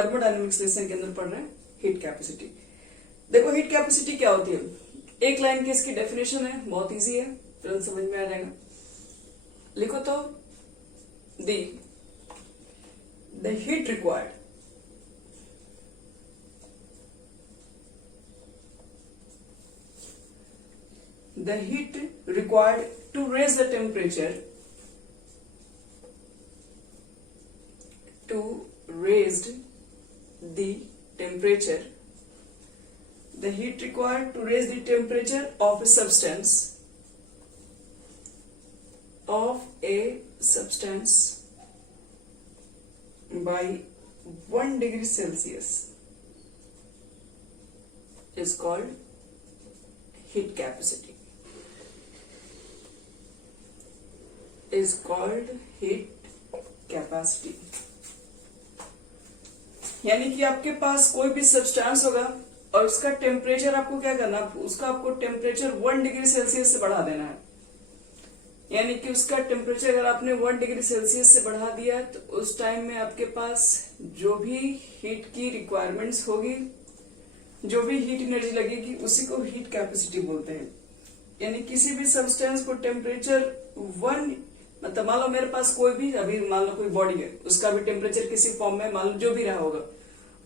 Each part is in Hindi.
थर्मोडायनेमिक्स लेसन के अंदर पढ़ रहे हैं हीट कैपेसिटी। देखो हीट कैपेसिटी क्या होती है, एक लाइन की इसकी डेफिनेशन है, बहुत इजी है, तुरंत समझ में आ जाएगा। लिखो तो the heat required to raise the temperature the heat required to raise the temperature of a substance by 1 degree Celsius is called heat capacity. यानी कि आपके पास कोई भी सब्सटेंस होगा और उसका टेम्परेचर आपको क्या करना, आपको टेम्परेचर 1 डिग्री सेल्सियस से बढ़ा देना है। यानी कि उसका टेम्परेचर अगर आपने 1 डिग्री सेल्सियस से बढ़ा दिया तो उस टाइम में आपके पास जो भी हीट की रिक्वायरमेंट्स होगी, जो भी हीट एनर्जी लगेगी, उसी को हीट कैपेसिटी बोलते हैं। यानी किसी भी सब्सटेंस को टेम्परेचर 1, मतलब मान लो मेरे पास कोई भी, अभी मान लो कोई बॉडी है, उसका भी टेम्परेचर किसी फॉर्म में मान लो जो भी रहा होगा,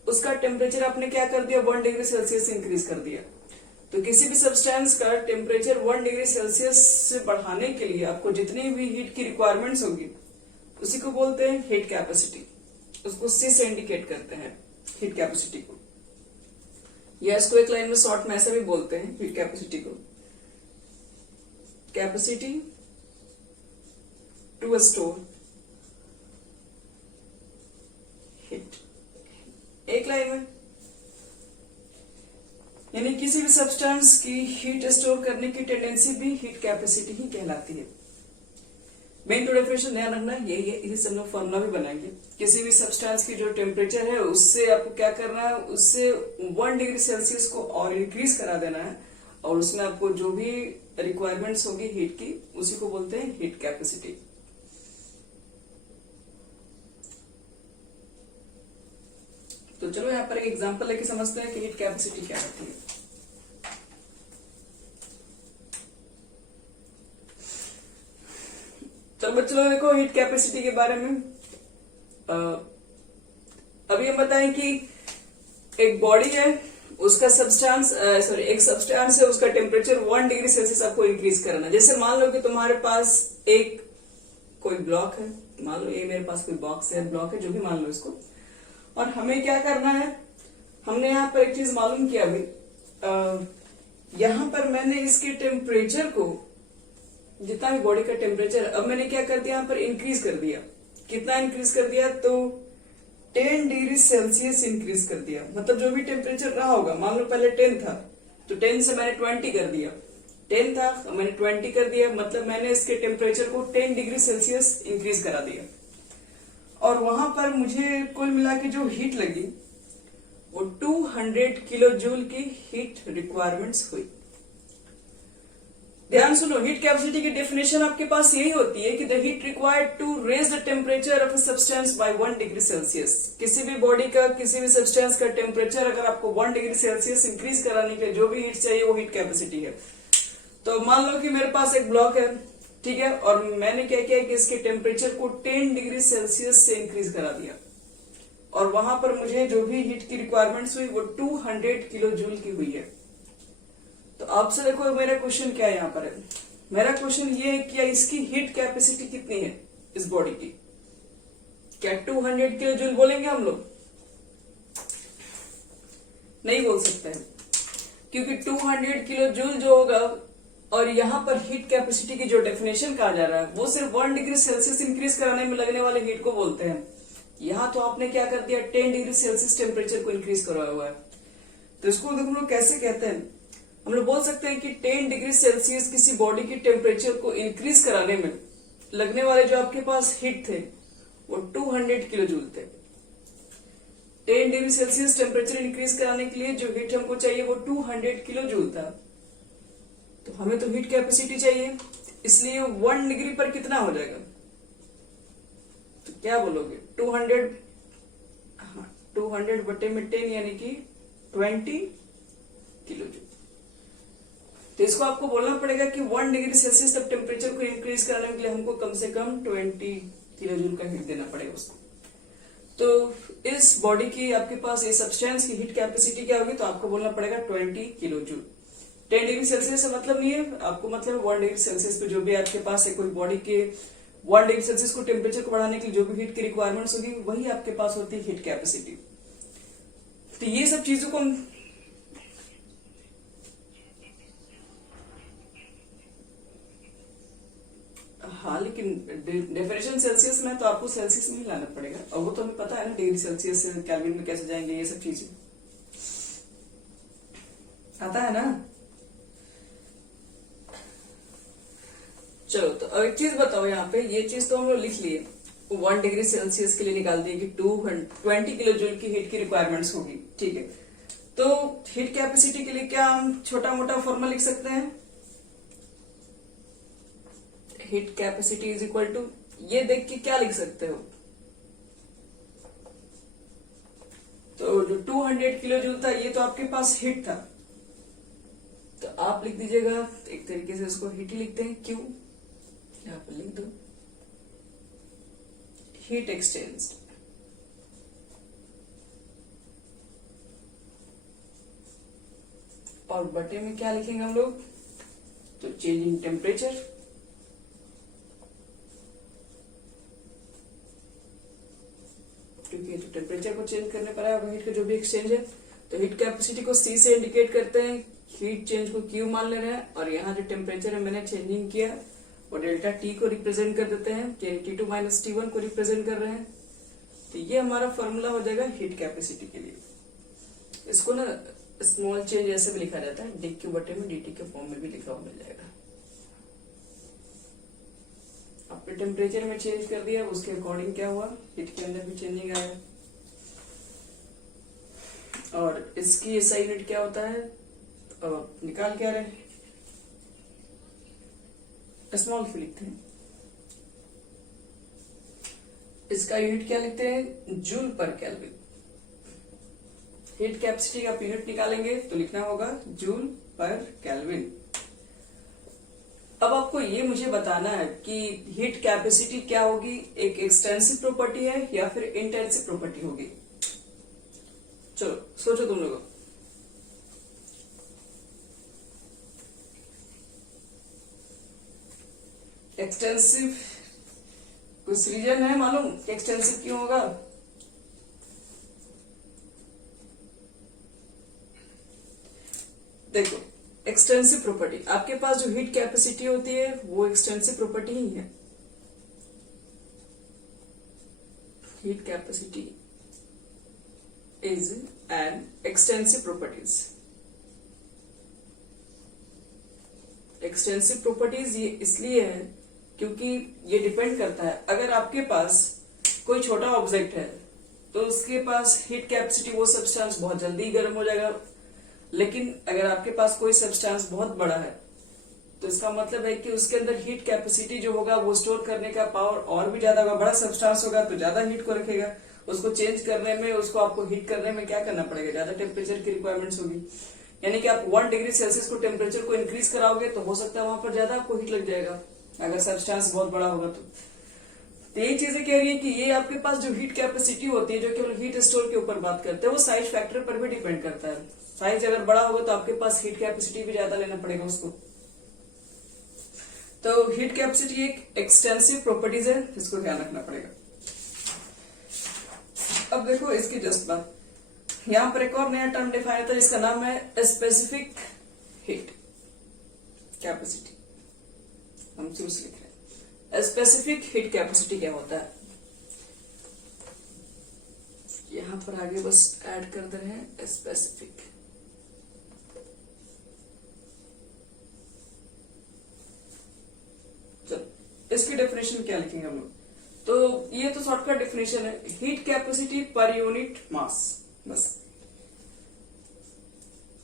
उसका टेम्परेचर आपने क्या कर दिया, 1 डिग्री सेल्सियस इंक्रीज कर दिया। तो किसी भी सब्सटेंस का टेम्परेचर 1 डिग्री सेल्सियस से बढ़ाने के लिए आपको जितनी भी हीट की रिक्वायरमेंट्स होगी, उसी को बोलते हैं हीट कैपेसिटी। उसको सी से इंडिकेट करते हैं हीट कैपेसिटी को, या इसको एक लाइन में शॉर्ट में ऐसा भी बोलते हैं हीट कैपेसिटी को, कैपेसिटी टू स्टोर हीट। एक लाइन में यानी किसी भी सब्सटेंस की हीट स्टोर करने की टेंडेंसी भी हीट कैपेसिटी ही कहलाती है। मेन टू डेफिनेशन ध्यान रखना है, यही है, इसी से हम लोग फॉर्मूला भी बनाएंगे। किसी भी सब्सटेंस की जो टेम्परेचर है उससे आपको क्या करना है, उससे 1 डिग्री सेल्सियस को और इंक्रीज करा देना है, और उसमें आपको जो भी रिक्वायरमेंट्स होगी हीट की, उसी को बोलते हैं हीट कैपेसिटी। तो चलो यहाँ पर एक एग्जांपल लेके समझते हैं कि हीट कैपेसिटी क्या होती है। चलो बच्चों देखो हीट कैपेसिटी के बारे में अभी हम बताएं कि एक बॉडी है, उसका सब्सटेंस एक सब्सटेंस है, उसका टेम्परेचर 1 डिग्री सेल्सियस आपको इंक्रीज करना। जैसे मान लो कि तुम्हारे पास एक कोई ब्लॉक है, मान लो ये मेरे पास कोई बॉक्स है, ब्लॉक है, जो भी मान लो इसको, और हमें क्या करना है, हमने यहाँ पर एक चीज मालूम किया अभी, यहाँ पर मैंने इसके टेम्परेचर को, जितना भी बॉडी का टेम्परेचर, अब मैंने क्या कर दिया, यहाँ पर इंक्रीज कर दिया। कितना इंक्रीज कर दिया, तो 10 डिग्री सेल्सियस इंक्रीज कर दिया। मतलब जो भी टेम्परेचर रहा होगा, मान लो पहले 10 था, तो 10 से मैंने 20 कर दिया, 10 था मैंने 20 कर दिया, मतलब मैंने इसके टेम्परेचर को 10 डिग्री सेल्सियस इंक्रीज करा दिया। और वहां पर मुझे कुल मिला के जो हीट लगी वो 200 किलो जूल की हीट रिक्वायरमेंट्स हुई। ध्यान सुनो, हीट कैपेसिटी की डेफिनेशन आपके पास यही होती है कि the heat required to raise the temperature of a substance by 1 degree Celsius. किसी भी बॉडी का, किसी भी सब्सटेंस का टेम्परेचर अगर आपको 1 डिग्री सेल्सियस इंक्रीज कराने के लिए जो भी हीट चाहिए वो हीट कैपेसिटी है। तो मान लो कि मेरे पास एक ब्लॉक है, ठीक है, और मैंने क्या किया कि इसके टेम्परेचर को 10 डिग्री सेल्सियस से इंक्रीज करा दिया, और वहां पर मुझे जो भी हीट की रिक्वायरमेंट्स हुई वो 200 किलो जूल की हुई है। तो आपसे देखो मेरा क्वेश्चन क्या है यहाँ पर है, मेरा क्वेश्चन ये है कि इसकी हीट कैपेसिटी कितनी है इस बॉडी की। क्या 200 किलो जूल बोलेंगे हम लोग? नहीं बोल सकते हैं, क्योंकि 200 किलो जूल जो होगा, और यहाँ पर हीट कैपेसिटी की जो डेफिनेशन कहा जा रहा है वो सिर्फ 1 डिग्री सेल्सियस इंक्रीज कराने में लगने वाले हीट को बोलते हैं। यहाँ तो आपने क्या कर दिया, 10 डिग्री सेल्सियस टेम्परेचर को इंक्रीज कराया हुआ है। तो इसको हम लोग कैसे कहते हैं, हम लोग बोल सकते हैं कि 10 डिग्री सेल्सियस किसी बॉडी की टेम्परेचर को इंक्रीज कराने में लगने वाले जो आपके पास हीट थे वो 200 किलो जूल थे। 10 डिग्री सेल्सियस टेम्परेचर इंक्रीज कराने के लिए जो हीट हमको चाहिए वो 200 किलो जूल था। तो हमें तो हीट कैपेसिटी चाहिए, इसलिए 1 डिग्री पर कितना हो जाएगा, तो क्या बोलोगे 200, 200/10 यानी कि 20 किलो जूल। तो इसको आपको बोलना पड़ेगा कि 1 डिग्री सेल्सियस तक टेम्परेचर को इंक्रीज करने के लिए हमको कम से कम 20 किलो जूल का हीट देना पड़ेगा उसको। तो इस बॉडी की आपके पास इस सब्सटेंस की हीट कैपेसिटी क्या होगी, तो आपको बोलना पड़ेगा 20 किलो जूल। 10 डिग्री सेल्सियस से मतलब नहीं है आपको, मतलब 1 डिग्री सेल्सियस पे जो भी आपके पास है कोई बॉडी के 1 डिग्री सेल्सियस को टेम्परेचर को बढ़ाने के लिए जो भी हीट की रिक्वायरमेंट्स होगी वही आपके पास होती है हीट कैपेसिटी। तो ये सब चीजों को हाँ, लेकिन डेफिनेशन सेल्सियस में तो आपको सेल्सियस में ही लाना पड़ेगा, और वो तो हमें पता है ना डिग्री सेल्सियस से केल्विन में कैसे जाएंगे, ये सब चीजें आता है ना। चलो तो एक चीज बताओ, यहाँ पे ये चीज तो हम लोग लिख लिए 1 डिग्री सेल्सियस के लिए निकाल दिए कि 20 किलो जूल की हीट की रिक्वायरमेंट्स होगी, ठीक है। तो हीट कैपेसिटी के लिए क्या हम छोटा मोटा फॉर्मूला लिख सकते हैं, heat capacity is equal to, ये देख के क्या लिख सकते हो, तो जो 200 किलो जूल था ये तो आपके पास हीट था, तो आप लिख दीजिएगा एक तरीके से इसको हीट ही लिखते हैं, क्यू यहां पर लिख दो, हीट एक्सचेंज। और बटे में क्या लिखेंगे हम लोग, तो चेंज इन टेम्परेचर, क्योंकि तो टेम्परेचर को चेंज करने पर है हीट का जो भी एक्सचेंज है। तो हीट कैपेसिटी को सी से इंडिकेट करते हैं, हीट चेंज को क्यू मान ले रहे हैं, और यहाँ जो टेम्परेचर है मैंने चेंजिंग किया वो डेल्टा टी को रिप्रेजेंट कर देते हैं, T2 माइनस T1 को रिप्रेजेंट कर रहे हैं। तो ये हमारा फॉर्मूला हो जाएगा हीट कैपेसिटी के लिए। इसको ना स्मॉल चेंज ऐसे भी लिखा जाता है, डी क्यू बटे में डी टी के फॉर्म में भी लिखा हुआ मिल जाएगा। आपने टेम्परेचर में चेंज कर दिया, उसके अकॉर्डिंग क्या हुआ, हीट के अंदर भी चेंजिंग आया। और इसकी एसआई यूनिट क्या होता है, निकाल क्या रहे, स्मॉल फिर लिखते हैं, इसका यूनिट क्या लिखते हैं, जूल पर केल्विन। हीट कैपेसिटी का यूनिट निकालेंगे तो लिखना होगा जूल पर केल्विन। अब आपको ये मुझे बताना है कि हीट कैपेसिटी क्या होगी, एक एक्सटेंसिव प्रॉपर्टी है या फिर इंटेंसिव प्रॉपर्टी होगी। चलो सोचो तुम लोग, एक्सटेंसिव कुछ रीजन है मालूम कि एक्सटेंसिव क्यों होगा, देखो एक्सटेंसिव प्रॉपर्टी, आपके पास जो हीट कैपेसिटी होती है वो एक्सटेंसिव प्रॉपर्टी ही है। Heat capacity is an extensive properties. Extensive properties ये इसलिए है क्योंकि ये डिपेंड करता है, अगर आपके पास कोई छोटा ऑब्जेक्ट है तो उसके पास हीट कैपेसिटी वो सब्सटेंस बहुत जल्दी गर्म हो जाएगा, लेकिन अगर आपके पास कोई सब्सटेंस बहुत बड़ा है तो इसका मतलब है कि उसके अंदर हीट कैपेसिटी जो होगा वो स्टोर करने का पावर और भी ज्यादा होगा। बड़ा सब्सटेंस होगा तो ज्यादा हीट को रखेगा, उसको चेंज करने में, उसको आपको हीट करने में क्या करना पड़ेगा, ज्यादा टेम्परेचर की रिक्वायरमेंट्स होगी। यानी कि आप 1 डिग्री सेल्सियस को टेम्परेचर को इंक्रीज कराओगे तो हो सकता है वहां पर ज्यादा आपको हीट लग जाएगा, अगर सब्सटेंस बहुत बड़ा होगा तो यही चीजें कह रही है कि ये आपके पास जो हीट कैपेसिटी होती है, जो केवल हीट स्टोर के ऊपर बात करते हैं, वो साइज फैक्टर पर भी डिपेंड करता है। साइज अगर बड़ा होगा तो आपके पास हीट कैपेसिटी भी ज्यादा लेना पड़ेगा उसको। तो हीट कैपेसिटी एक एक्सटेंसिव प्रॉपर्टीज है, इसको ध्यान रखना पड़ेगा। अब देखो इसकी जस्ट बात, यहां पर एक और नया टर्म डिफाइन था, इसका नाम है स्पेसिफिक हीट कैपेसिटी। हम शुरू से लिख रहे हैं, स्पेसिफिक हीट कैपेसिटी क्या होता है, यहां पर आगे बस ऐड कर दे रहे हैं स्पेसिफिक। चलो इसकी डेफिनेशन क्या लिखेंगे हम लोग, तो ये तो शॉर्टकट डेफिनेशन है, heat capacity per unit mass, बस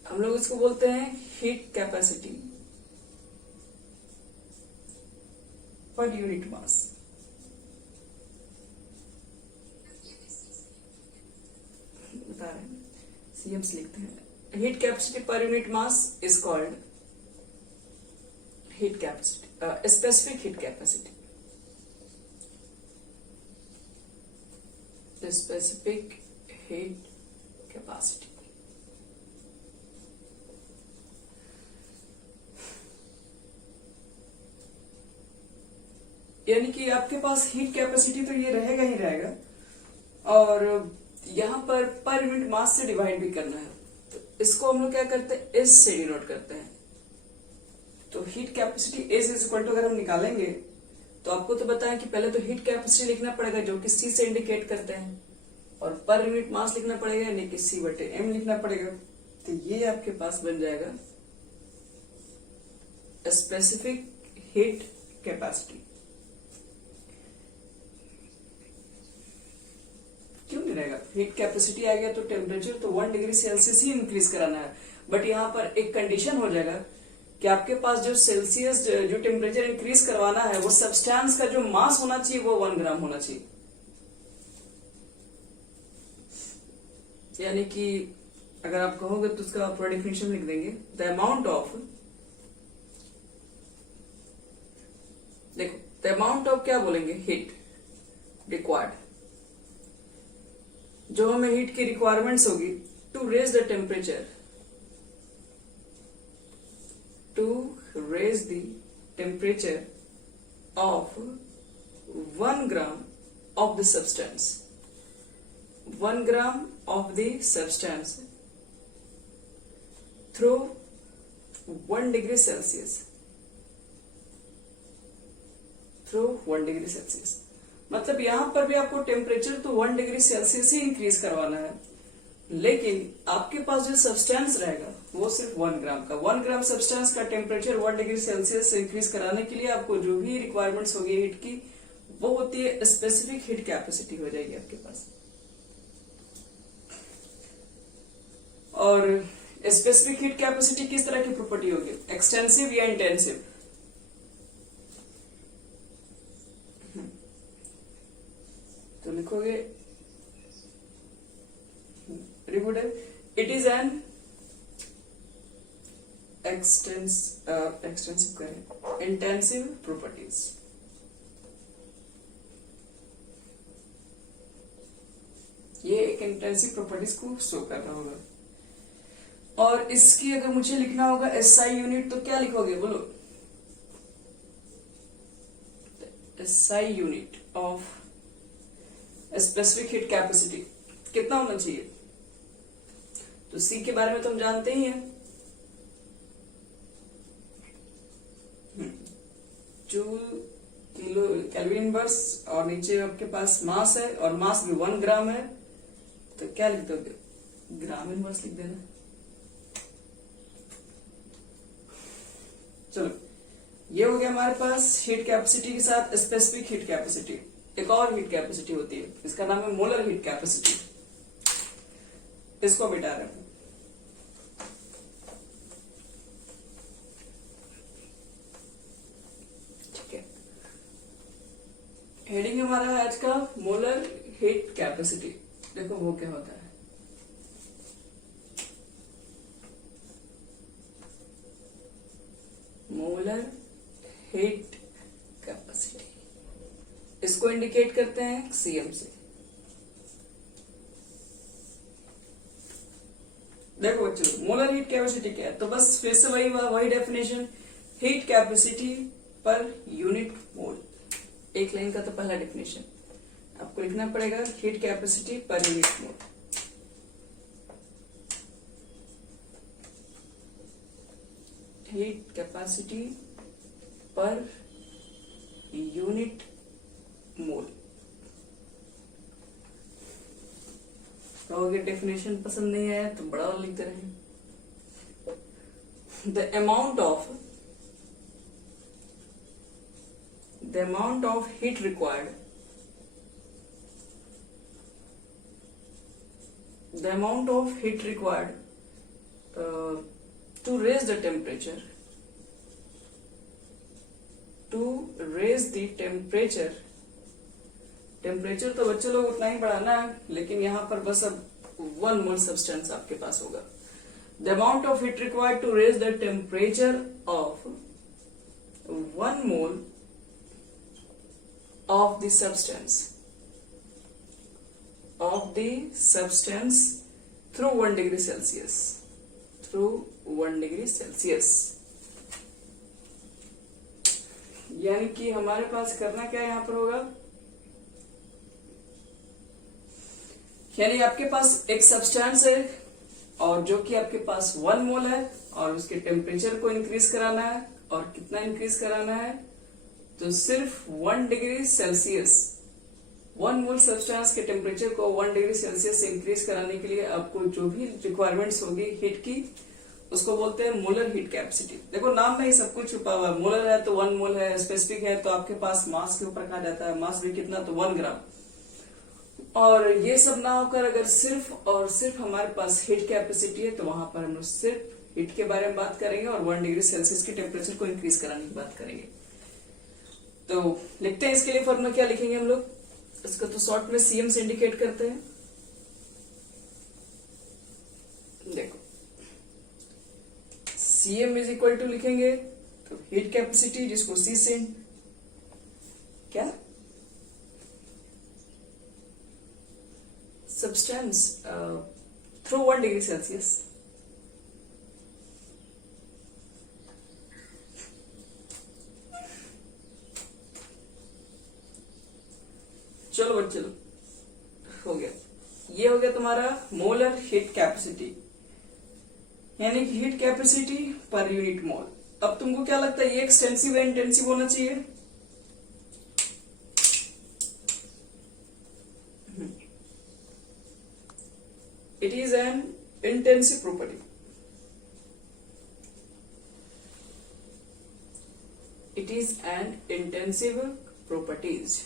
हम लोग इसको बोलते हैं heat capacity per unit mass. बता रहे हैं, सीएम्स लिखते हैं। Heat capacity per unit mass is called heat capacity, specific heat capacity. Specific heat capacity यानी कि आपके पास हीट कैपेसिटी तो ये रहेगा ही रहेगा, और यहां पर यूनिट मास से डिवाइड भी करना है, तो इसको हम लोग क्या करते हैं, एस से डिनोट करते हैं। तो heat capacity s is equal to अगर हम निकालेंगे तो आपको तो बताया कि पहले तो हीट कैपेसिटी लिखना पड़ेगा जो कि सी से इंडिकेट करते हैं, और पर यूनिट मास लिखना पड़ेगा यानी कि सी बटे एम लिखना पड़ेगा। तो ये आपके पास बन जाएगा स्पेसिफिक हीट कैपेसिटी। क्यों नहीं रहेगा, हीट कैपेसिटी आ गया तो टेम्परेचर तो 1 डिग्री सेल्सियस ही इंक्रीज कराना है, बट यहाँ पर एक कंडीशन हो जाएगा कि आपके पास जो सेल्सियस जो टेम्परेचर इंक्रीज करवाना है वो सब्सटेंस का जो मास होना चाहिए वो 1 ग्राम होना चाहिए। यानी कि अगर आप कहोगे तो उसका पूरा डेफिनेशन लिख देंगे, द अमाउंट ऑफ, देखो द अमाउंट ऑफ क्या बोलेंगे, हीट रिक्वायर्ड, जो हमें हीट की रिक्वायरमेंट्स होगी to raise the temperature, to raise the temperature of 1 gram of the substance, 1 gram of the substance through 1 degree Celsius, through 1 degree Celsius। मतलब यहां पर भी आपको टेम्परेचर तो 1 डिग्री सेल्सियस ही इंक्रीज करवाना है, लेकिन आपके पास जो सब्सटेंस रहेगा वो सिर्फ 1 ग्राम का, 1 ग्राम सब्सटेंस का टेम्परेचर 1 डिग्री सेल्सियस इंक्रीज कराने के लिए आपको जो भी रिक्वायरमेंट्स होगी हीट की वो होती है स्पेसिफिक हीट कैपेसिटी हो जाएगी आपके पास। और स्पेसिफिक हीट कैपेसिटी किस तरह की प्रॉपर्टी होगी, एक्सटेंसिव या इंटेंसिव। तो लिखोगे वेरी गुड है, इट इज एन एक्सटेंसिव करें इंटेंसिव प्रॉपर्टीज। ये एक इंटेंसिव प्रॉपर्टीज को शो कर रहा होगा। और इसकी अगर मुझे लिखना होगा एसआई यूनिट तो क्या लिखोगे बोलो, SI unit of specific heat capacity कितना होना चाहिए। तो सी के बारे में तो हम जानते ही हैं, जूल किलो केल्विन इनवर्स, और नीचे आपके पास मास है और मास भी 1 ग्राम है, तो क्या लिख दोगे, ग्राम इनवर्स लिख देना। चलो ये हो गया हमारे पास हीट कैपेसिटी के साथ स्पेसिफिक हीट कैपेसिटी। एक और हीट कैपेसिटी होती है, इसका नाम है मोलर हीट कैपेसिटी, इसको मिटा रहे हैं। ठीक है, हेडिंग हमारा है आज का मोलर हीट कैपेसिटी। देखो वो क्या होता है, मोलर हीट कैपेसिटी, इसको इंडिकेट करते हैं सीएम से। देखो बच्चों मोलर हीट कैपेसिटी क्या है, तो बस फिर से वही definition, heat capacity per unit mole. एक लाइन का तो पहला डेफिनेशन आपको लिखना पड़ेगा, heat capacity per unit mole. Heat capacity per unit mole. कहोगे डेफिनेशन पसंद नहीं आया तो बड़ा और लिखते रहे, the amount of heat required, the amount of heat required to raise the temperature, temperature तो बच्चे लोग उतना ही बढ़ाना है, लेकिन यहाँ पर बस अब 1 मोल सब्सटेंस आपके पास होगा। The amount of heat required to raise the temperature of 1 mole of the substance through 1 degree Celsius, यानी कि हमारे पास करना क्या यहां पर होगा, यानी आपके पास एक सब्सटेंस है और जो कि आपके पास 1 मोल है और उसके टेम्परेचर को इंक्रीज कराना है। और कितना इंक्रीज कराना है, तो सिर्फ 1 डिग्री सेल्सियस, 1 मोल सब्सटेंस के टेम्परेचर को 1 डिग्री सेल्सियस से इंक्रीज कराने के लिए आपको जो भी रिक्वायरमेंट्स होगी हीट की, उसको बोलते हैं मोलर हीट कैपेसिटी। देखो नाम में ही सब कुछ छुपा हुआ है। मोलर है तो 1 मोल है, स्पेसिफिक है तो आपके पास मास के ऊपर कहा जाता है, मास भी कितना, तो 1 ग्राम। और ये सब ना होकर अगर सिर्फ और सिर्फ हमारे पास हीट कैपेसिटी है तो वहां पर हम लोग सिर्फ हीट के बारे में बात करेंगे और 1 डिग्री सेल्सियस के टेम्परेचर को इंक्रीज कराने की बात करेंगे। तो लिखते हैं इसके लिए फॉर्मूला क्या लिखेंगे हम लोग, इसका तो शॉर्ट में सीएम से इंडिकेट करते हैं। देखो सीएम इज इक्वल टू लिखेंगे तो हीट कैपेसिटी, जिसको सी से क्या सब्सटेंस थ्रू 1 डिग्री सेल्सियस। चलो बच्चे हो गया, ये हो गया तुम्हारा मोलर हीट कैपेसिटी, यानी कि heat capacity per unit mole. अब तुमको क्या लगता है ये एक्सटेंसिव या इंटेंसिव होना चाहिए, it is an intensive property, it is an intensive properties,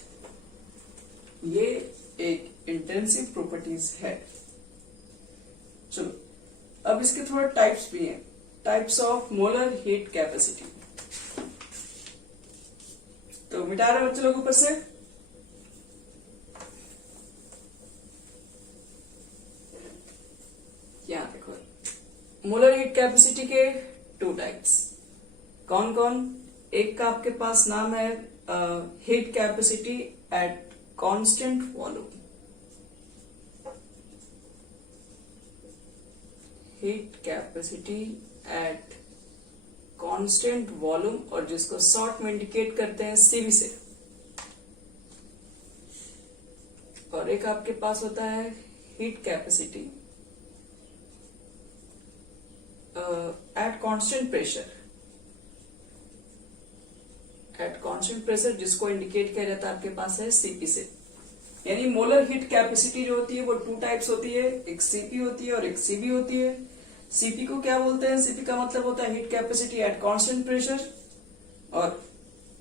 ये एक इंटेंसिव प्रॉपर्टीज है। चलो अब इसके थोड़े टाइप्स भी हैं, types of molar heat capacity. तो मिटा रहे बच्चे लोग ऊपर से, यहां देखो मोलर हीट कैपेसिटी के 2 टाइप्स, कौन कौन, एक का आपके पास नाम है heat capacity at constant volume, heat capacity at constant volume, और जिसको शॉर्ट में इंडिकेट करते हैं सीवी से। और एक आपके पास होता है heat capacity at constant pressure, eight constant pressure, जिसको इंडिकेट किया जाता है आपके पास है सीपी से। यानी मोलर हीट कैपेसिटी जो होती है वो 2 टाइप्स होती है, एक सीपी होती है और एक सीबी होती है। सीपी को क्या बोलते हैं, सीपी का मतलब होता है heat capacity at constant pressure, और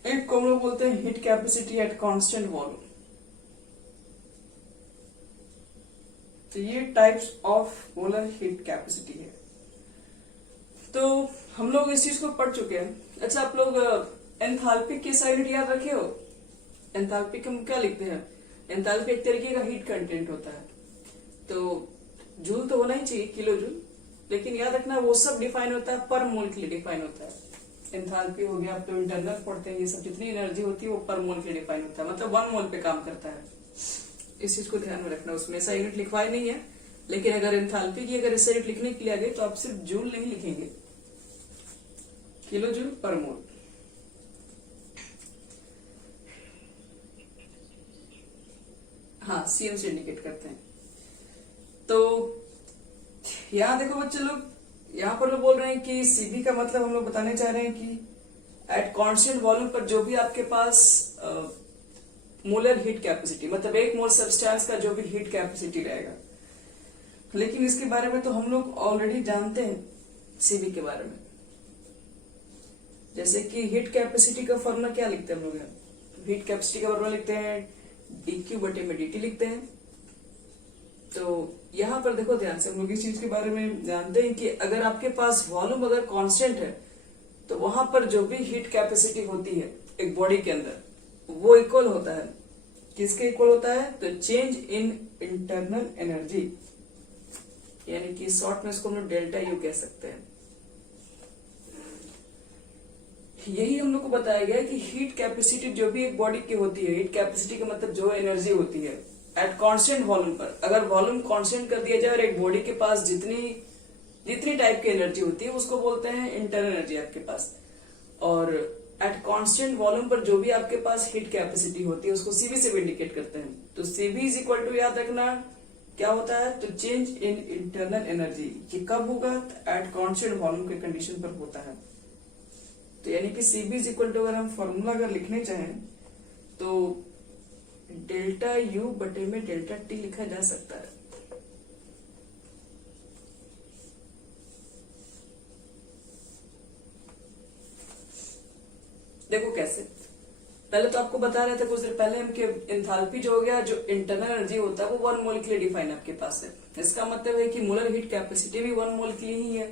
एक को हम लोग बोलते हैं heat capacity at constant volume. तो ये types of molar heat capacity है। तो हम लोग इस चीज को पढ़ चुके हैं। अच्छा आप लोग एंथैल्पी की यूनिट याद रखे हो, एंथैल्पी को हम क्या लिखते हैं, एंथैल्पी एक तरीके का हीट कंटेंट होता है। तो जूल तो होना ही चाहिए, किलो जूल, लेकिन याद रखना वो सब डिफाइन होता है पर मोल के लिए डिफाइन होता है। एंथैल्पी हो गया, आप तो इंटरनल पढ़ते हैं, ये सब जितनी एनर्जी होती है वो पर मोल के लिए डिफाइन होता है, मतलब 1 मोल पे काम करता है। इस चीज को ध्यान में रखना, उसमें ऐसा यूनिट लिखवाई नहीं है, लेकिन अगर एंथैल्पी की अगर ऐसा यूनिट लिखने के लिए आ गई तो आप सिर्फ जूल नहीं लिखेंगे, किलो जूल पर मोल। हाँ सीएम से इंडिकेट करते हैं। तो यहां देखो बच्चे लोग, यहां पर लोग बोल रहे हैं कि सीबी का मतलब हम लोग बताने चाह रहे हैं कि एट कांस्टेंट वॉल्यूम पर जो भी आपके पास मोलर हीट कैपेसिटी, मतलब 1 मोल सब्सटेंस का जो भी हीट कैपेसिटी रहेगा। लेकिन इसके बारे में तो हम लोग ऑलरेडी जानते हैं सीबी के बारे में। जैसे कि हीट कैपेसिटी का फॉर्मूला क्या लिखते हैं हम लोग, हीट कैपेसिटी का फॉर्मूला लिखते हैं dq बटे में dt लिखते हैं। तो यहां पर देखो ध्यान से, हम लोग इस चीज के बारे में जानते हैं कि अगर आपके पास वॉल्यूम अगर कांस्टेंट है तो वहां पर जो भी हीट कैपेसिटी होती है एक बॉडी के अंदर वो इक्वल होता है, किसके इक्वल होता है, तो चेंज इन इंटरनल एनर्जी, यानी कि शॉर्ट में इसको हम लोग डेल्टा यू कह सकते हैं। यही हम लोग को बताया गया है कि हीट कैपेसिटी जो भी एक बॉडी की होती है, हीट कैपेसिटी का मतलब जो एनर्जी होती है एट कांस्टेंट वॉल्यूम पर, अगर वॉल्यूम कांस्टेंट कर दिया जाए और एक बॉडी के पास जितनी टाइप की एनर्जी होती है उसको बोलते हैं इंटरनल एनर्जी आपके पास। और एट कांस्टेंट वॉल्यूम पर जो भी आपके पास हीट कैपेसिटी होती है उसको सीवी से भी इंडिकेट करते हैं। तो सीवी इज इक्वल टू, याद रखना क्या होता है, तो चेंज इन इंटरनल एनर्जी। ये कब होगा, एट कांस्टेंट वॉल्यूम के कंडीशन पर होता है। तो यानी कि सीबी इज इक्वल टू, अगर हम फॉर्मूला अगर लिखने चाहें तो डेल्टा यू बटे में डेल्टा टी लिखा जा सकता है। देखो कैसे, पहले तो आपको बता रहे थे कुछ देर पहले हम कि एंथैल्पी जो हो गया, जो इंटरनल एनर्जी होता है वो 1 मोल के लिए डिफाइन आपके पास है। इसका मतलब है कि मोलर हीट कैपेसिटी भी 1 मोल के लिए ही है।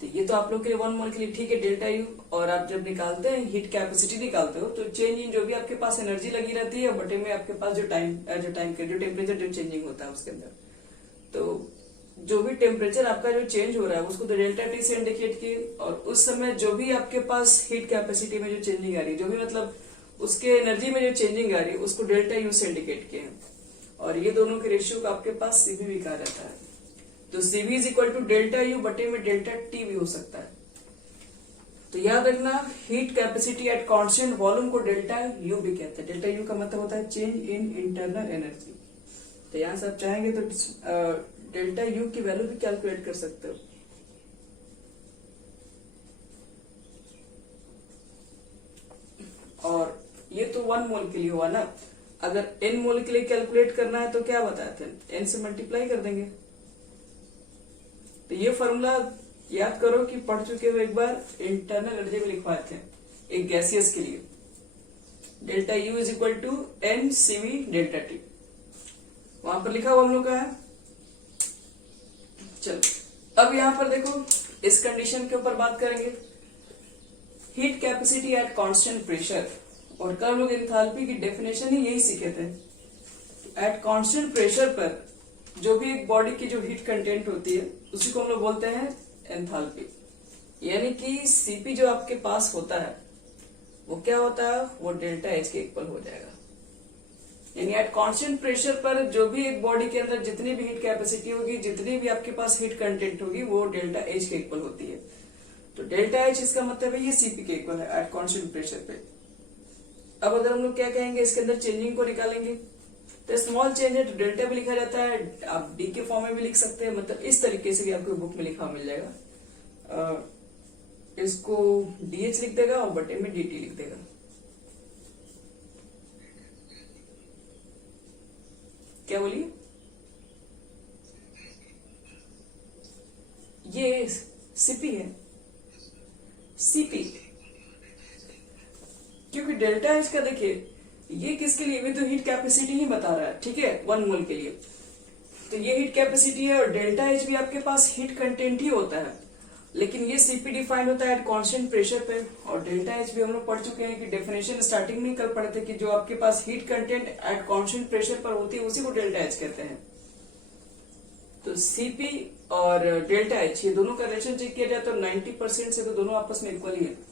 तो ये तो आप लोग के लिए 1 मोल के लिए ठीक है डेल्टा यू। और आप जब निकालते हैं हीट कैपेसिटी निकालते हो तो चेंज इन जो भी आपके पास एनर्जी लगी रहती है बटे में आपके पास जो टेम्परेचर जो चेंजिंग होता है उसके अंदर, तो जो भी टेम्परेचर आपका जो चेंज हो रहा है उसको तो डेल्टा टी से इंडिकेट किए। और उस समय जो भी आपके पास हीट कैपेसिटी में जो चेंजिंग आ रही है, जो भी मतलब उसके एनर्जी में जो चेंजिंग आ रही है उसको डेल्टा यू से इंडिकेट किए हैं। और ये दोनों के रेशियो का आपके पास सीबी भी कहा रहता है। तो सीबी is equal to delta U बटे में डेल्टा टी भी हो सकता है। तो याद रखना heat capacity at constant volume को डेल्टा यू भी कहते हैं। डेल्टा यू का मतलब होता है चेंज इन इंटरनल एनर्जी। तो यहां से आप चाहेंगे तो डेल्टा यू की वैल्यू भी कैलकुलेट कर सकते हो। और ये तो 1 मोल के लिए हुआ ना, अगर n मोल के लिए कैलकुलेट करना है तो क्या बताए थे, n से मल्टीप्लाई कर देंगे। तो ये फॉर्मूला याद करो कि पढ़ चुके हो एक बार, इंटरनल एनर्जी में लिखवाए थे एक गैसियस के लिए, delta U is equal to n Cv delta T, वहां पर लिखा हुआ हम लोग का है। चलो अब यहां पर देखो इस कंडीशन के ऊपर बात करेंगे, heat capacity at constant pressure. और कल लोग एंथैल्पी की डेफिनेशन ही यही सीखे थे। एट कांस्टेंट प्रेशर पर जो भी एक बॉडी की जो हीट कंटेंट होती है उसी को हम लोग बोलते हैं एंथैल्पी। यानी कि सीपी जो आपके पास होता है वो क्या होता है, वो डेल्टा एच के इक्वल हो जाएगा। यानी एट कांस्टेंट प्रेशर पर जो भी एक बॉडी के अंदर जितनी भी हीट कैपेसिटी होगी, जितनी भी आपके पास हीट कंटेंट होगी, वो डेल्टा एच के इक्वल होती है। तो डेल्टा एच इसका मतलब है ये सीपी के इक्वल है एट कांस्टेंट प्रेशर पे। अब अगर हम लोग क्या कहेंगे, इसके अंदर चेंजिंग को निकालेंगे तो स्मॉल चेंज है तो डेल्टा भी लिखा जाता है, आप डी के फॉर्म में भी लिख सकते हैं, मतलब इस तरीके से भी आपको बुक में लिखा मिल जाएगा। इसको डीएच लिख देगा और बटे में डीटी लिख देगा। क्या बोलिए, ये सीपी है, सीपी, क्योंकि डेल्टा एच का देखिए ये किसके लिए भी तो हीट कैपेसिटी ही बता रहा है, ठीक है, 1 मोल के लिए। तो ये हीट कैपेसिटी है और डेल्टा एच भी आपके पास हीट कंटेंट ही होता है, लेकिन ये सीपी डिफाइंड होता है एट कांस्टेंट प्रेशर पे। और डेल्टा एच भी हम लोग पढ़ चुके हैं कि डेफिनेशन स्टार्टिंग में कर पढ़े थे कि जो आपके पास heat content at constant pressure पर होती है उसी को डेल्टा एच कहते हैं। तो सीपी और डेल्टा एच ये दोनों का रिलेशन चेक किया जाए तो 90% से तो दोनों आपस में इक्वल ही है।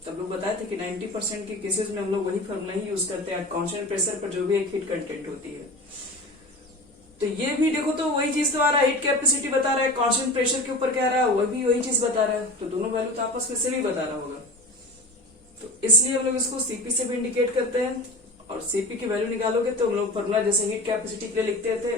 तब लोग बताए थे कि 90% के केसेस में हम लोग वही फॉर्मूला ही यूज करते हैं, कांस्टेंट प्रेशर पर जो भी एक हीट कंटेंट होती है। तो ये भी देखो तो वही चीज तो आ रहा है, हीट कैपेसिटी बता रहा है, कांस्टेंट प्रेशर के ऊपर क्या आ रहा है, वह भी वही चीज बता रहा है। तो दोनों वैल्यू तो आपस में से भी बता रहा होगा, तो इसलिए हम लोग इसको सीपी से भी इंडिकेट करते हैं। और सीपी की वैल्यू निकालोगे तो हम लोग फॉर्मूला जैसे हीट कैपेसिटी के लिए लिखते थे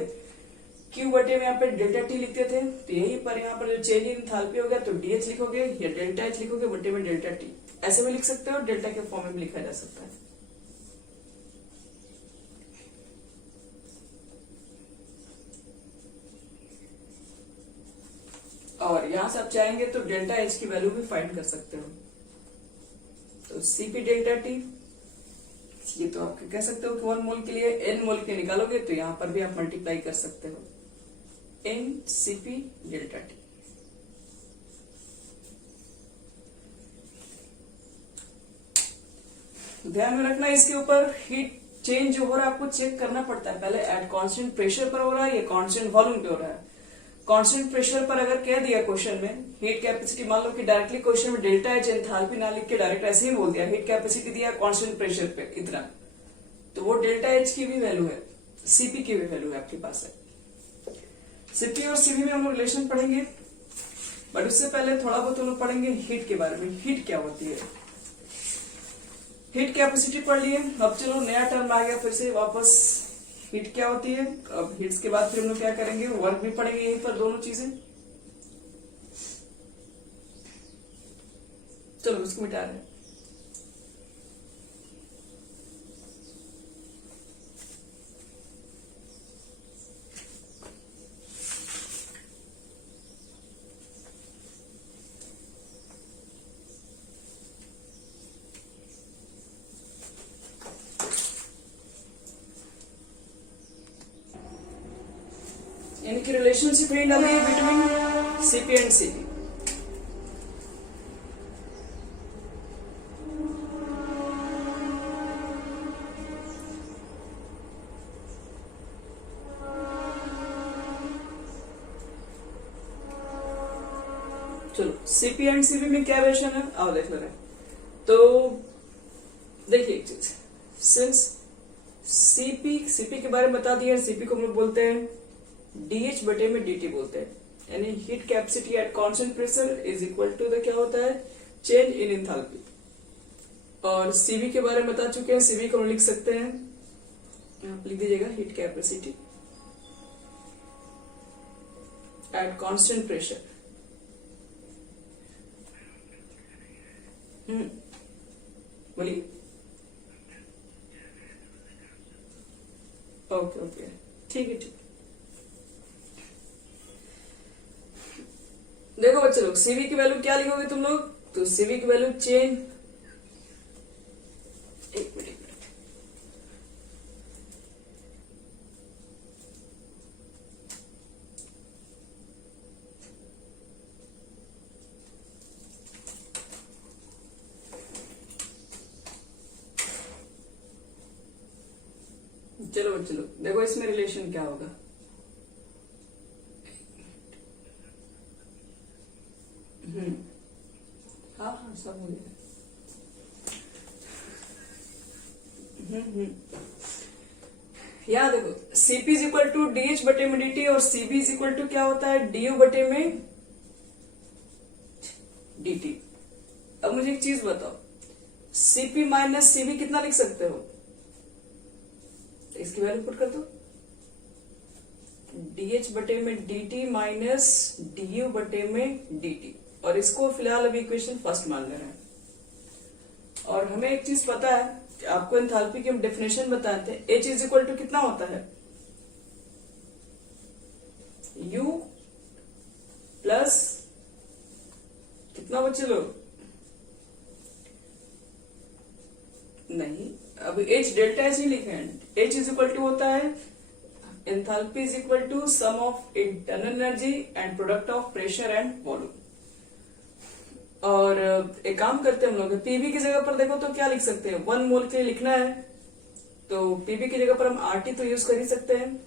क्यू बटे में यहाँ पे डेल्टा टी लिखते थे, तो यही पर यहाँ पर जो चेंज इन एंथैल्पी हो गया तो डीएच लिखोगे या डेल्टा एच लिखोगे बटे में डेल्टा टी, ऐसे भी लिख सकते हो, डेल्टा के फॉर्म में भी लिखा जा सकता है। और यहां से आप चाहेंगे तो डेल्टा एच की वैल्यू भी फाइंड कर सकते हो। तो सीपी डेल्टा टी ये तो आप कह सकते हो कि 1 मोल के लिए n मोल के निकालोगे तो यहां पर भी आप मल्टीप्लाई कर सकते हो, n सीपी डेल्टा टी। ध्यान में रखना इसके ऊपर हीट चेंज जो हो रहा है आपको चेक करना पड़ता है, पहले एट कांस्टेंट प्रेशर पर हो रहा है या कांस्टेंट वॉल्यूम पे हो रहा है। कांस्टेंट प्रेशर पर अगर कह दिया क्वेश्चन में हीट कैपेसिटी, मान लो कि डायरेक्टली क्वेश्चन में डेल्टा एच एंथैल्पी ना लिख के डायरेक्ट ऐसे ही बोल दिया, हीट कैपेसिटी दिया कांस्टेंट प्रेशर पे इतना, तो वो डेल्टा एच की भी वैल्यू है, सीपी की भी वैल्यू है आपके पास है। सीपी और सीपी में हम लोग रिलेशन पढ़ेंगे, बट उससे पहले थोड़ा बहुत हम लोग पढ़ेंगे हीट के बारे में, हीट क्या होती है। हीट कैपेसिटी पढ़ लिए, अब चलो नया टर्म आ गया फिर से वापस, हीट क्या होती है। अब हीट्स के बाद फिर हम लोग क्या करेंगे, वर्क भी पढ़ेंगे यहीं पर, दोनों चीजें। चलो उसको मिटा रहे हैं। यानी कि रिलेशनशिप नहीं डाली है बिटवीन सीपी एंड सीपी। चलो सीपी एंड सीपी में क्या रिलेशन है, आओ देख ले रहे। तो देखिए एक चीज, सिंस सीपी के बारे में बता दिया, सीपी को हम लोग बोलते हैं डीएच बटे में डीटी बोलते हैं, यानी heat capacity at constant pressure is equal to the क्या होता है, चेंज इन एंथैल्पी। और सीवी के बारे में बता चुके हैं, सीवी को हम लिख सकते हैं, आप लिख दीजिएगा heat capacity at constant pressure. बोलिए। ओके ओके, ठीक है ठीक। देखो बच्चे लोग, सीवी की वैल्यू क्या लिखोगे तुम लोग, तो सीवी की वैल्यू चेंज, एक मिनट चलो बच्चे लोग देखो इसमें रिलेशन क्या होगा। हाँ हाँ सब हो गया। यहाँ देखो Cp is equal to dH बटे में डीटी और सीबी इज इक्वल टू क्या होता है, डीयू बटे में डीटी। अब मुझे एक चीज बताओ, सीपी माइनस सीबी कितना लिख सकते हो, इसकी वैल्यू पुट कर दो, डीएच बटे में डीटी माइनस डीयू बटे में डीटी, और इसको फिलहाल अभी इक्वेशन फर्स्ट मान ले रहे हैं। और हमें एक चीज पता है, आपको एंथैल्पी की हम डेफिनेशन बताए थे, H इज इक्वल टू कितना होता है, U प्लस कितना बच्चे लोग, नहीं अब H डेल्टा H ही लिखे हैं, H इज इक्वल टू होता है enthalpy is equal to sum of internal energy and product of pressure and volume. और एक काम करते हैं हम लोग, पीवी की जगह पर देखो तो क्या लिख सकते हैं, 1 मोल के लिए लिखना है तो पीवी की जगह पर हम आरटी तो यूज कर ही सकते हैं,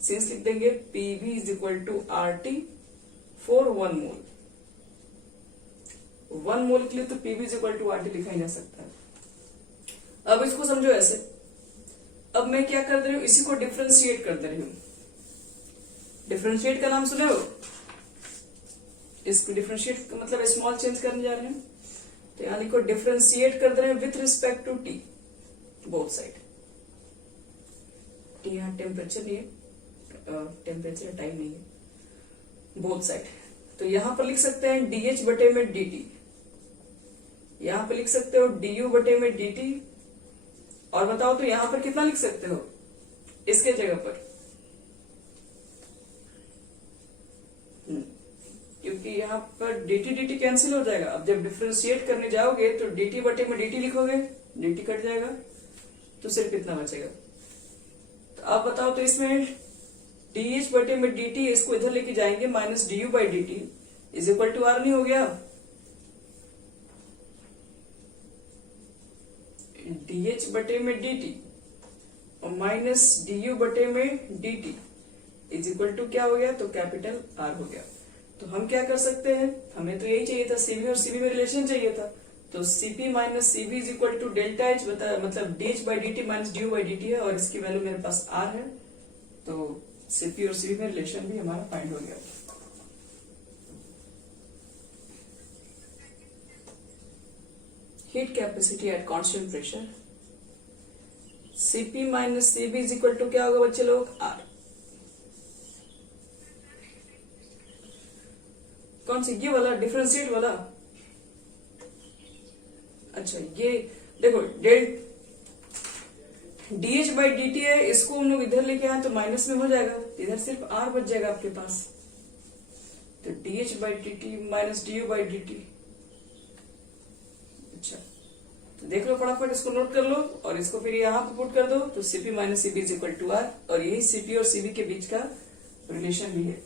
सिंस लिख देंगे PV is equal to RT for 1 mole. 1 mole के लिए तो PV is equal to RT लिखा ही जा सकता है। अब इसको समझो ऐसे, अब मैं क्या कर दे रही हूं, इसी को डिफ्रेंशिएट कर दे रही हूं। डिफ्रेंशिएट का नाम सुने हो, इसको डिफ्रेंशिएट का मतलब स्मॉल चेंज करने जा रहे हैं, तो यहां लिखो डिफ्रेंशिएट कर दे रहे हैं with respect to T, both side. T यहां टेम्परेचर नहीं है, टेम्परेचर टाइम नहीं है, बोथ साइड। तो यहां पर लिख सकते हैं डीएच बटे में डीटी, यहां पर लिख सकते हो डीयू बटे में डीटी, और बताओ तो यहां पर कितना लिख सकते हो इसके जगह पर, क्योंकि यहाँ पर dt dt कैंसिल हो जाएगा। अब जब डिफरेंशिएट करने जाओगे तो dt बटे में dt लिखोगे, dt कट जाएगा तो सिर्फ कितना बचेगा। तो आप बताओ तो इसमें dh बटे में dt, इसको इधर लेके जाएंगे, minus du by dt is equal to R नहीं हो गया, dh बटे में dt और माइनस du बटे में dt इज इक्वल टू क्या हो गया, तो कैपिटल आर हो गया। तो हम क्या कर सकते हैं, हमें तो यही चाहिए था, सीबी और सीबी में रिलेशन चाहिए था। तो CP minus CB is equal to delta H, मतलब D H by D T minus D U by D T है, और इसकी वैल्यू मेरे पास आर है। तो सीपी और सीबी में रिलेशन भी हमारा फाइंड हो गया। Heat capacity at constant pressure, Cp minus CB is equal to क्या होगा बच्चे लोग, आर। कौन सी, ये वाला डिफरेंशिएट वाला? अच्छा, ये देखो del d H by D T है, इसको हम लोग इधर लेके आए तो माइनस में हो जाएगा, इधर सिर्फ आर बच जाएगा आपके पास। तो D H by D T minus D U by D T. अच्छा, तो देख लो फटाफट, इसको नोट कर लो और इसको फिर यहां पर पुट कर दो। तो CP minus CB is equal to R, और यही सीपी और सीबी के बीच का रिलेशन भी है।